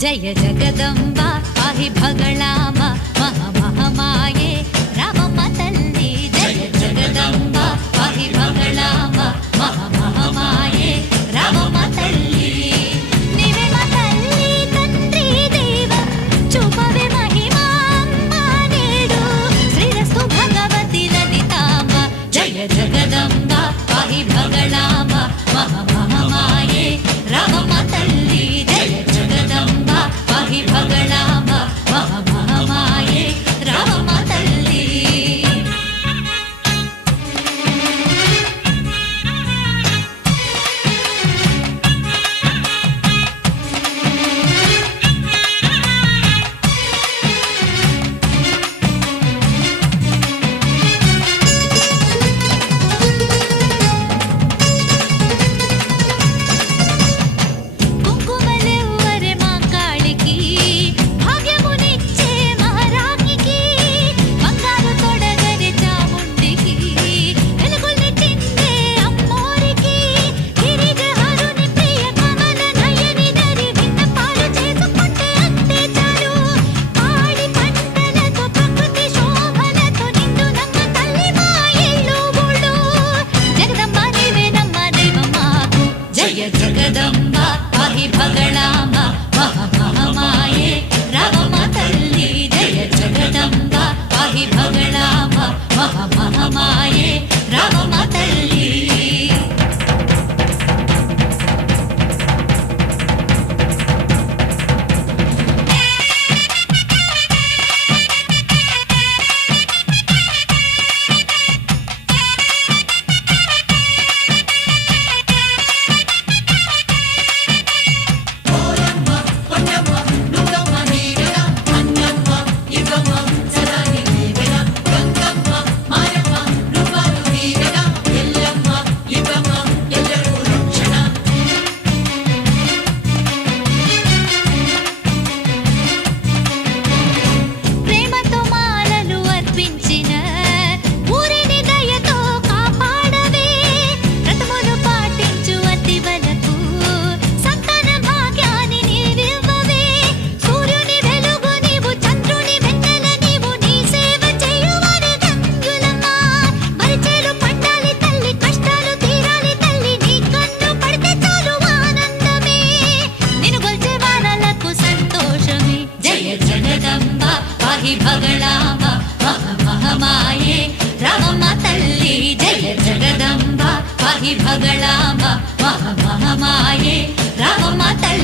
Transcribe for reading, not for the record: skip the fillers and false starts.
जय जगदंबा पाहि भगळाम महामहामाये रामम्म तल्ली जय जगदंबा पाहि भगळाम महामहामाये रामम्म तल्ली निवे तल्ली तंत्री देव चूपवे महिमा नेडु श्रीरस्तु भगवती ललितांब जय जगदंबा पाहि भगळाम महामहामाये रामम्म तल्ली जय जगदंबा पाहि भगळाम महामहामाये रामम्म तल्ली కుంకుమలెవ్వరే మా కాళికి భాగ్యమునిచ్చే మహారాజ్ఞికి బంగారు తొడగని చాముండికి వెలుగులెట్టిందే అమ్మోరికి గిరిజహరుని ప్రియ కమల నయని దరి విన్నపాలు చేసుకుంటే అంతే చాలు పాడి పంటలతో ప్రకృతి శోభలతో నిండు నమ్మ తల్లి మా ఇల్లు ఊళ్ళు జగదంబ నీవే నమ్మ దైవం మాకు జయ జగదంబ పాహి భగళాంబ మహామహామాయే రామమ్మ తల్లి జయ జగదంబ పాహి భగళాంబ మహామహామాయే రామమ్మ తల్లి ప్రేమతో మాలలు అర్పించిన ఊరిని దయతో కాపాడవే వ్రతములు పాటించు అతి వరకు సంతాన భాగ్యాన్ని నీవివ్వవే సూర్యుని వెలుగు నీవు చంద్రుని వెన్నెల నీవు నీ సేవ చేయువారి ధన్యులమ్మ మరిచేలు పండాలి తల్లి కష్టాలు తీరాలి తల్లి నీ కన్ను పడితే చాలు ఆనందమే నిన్ను గొల్చే వారలకు సంతోషమే జయ జగదంబ పాహి భగళాంబ మహామహామాయే రామమ్మ తల్లి జయ జగదంబ పాహి భగళాంబ మహామహామాయే రామమ్మ తల్లి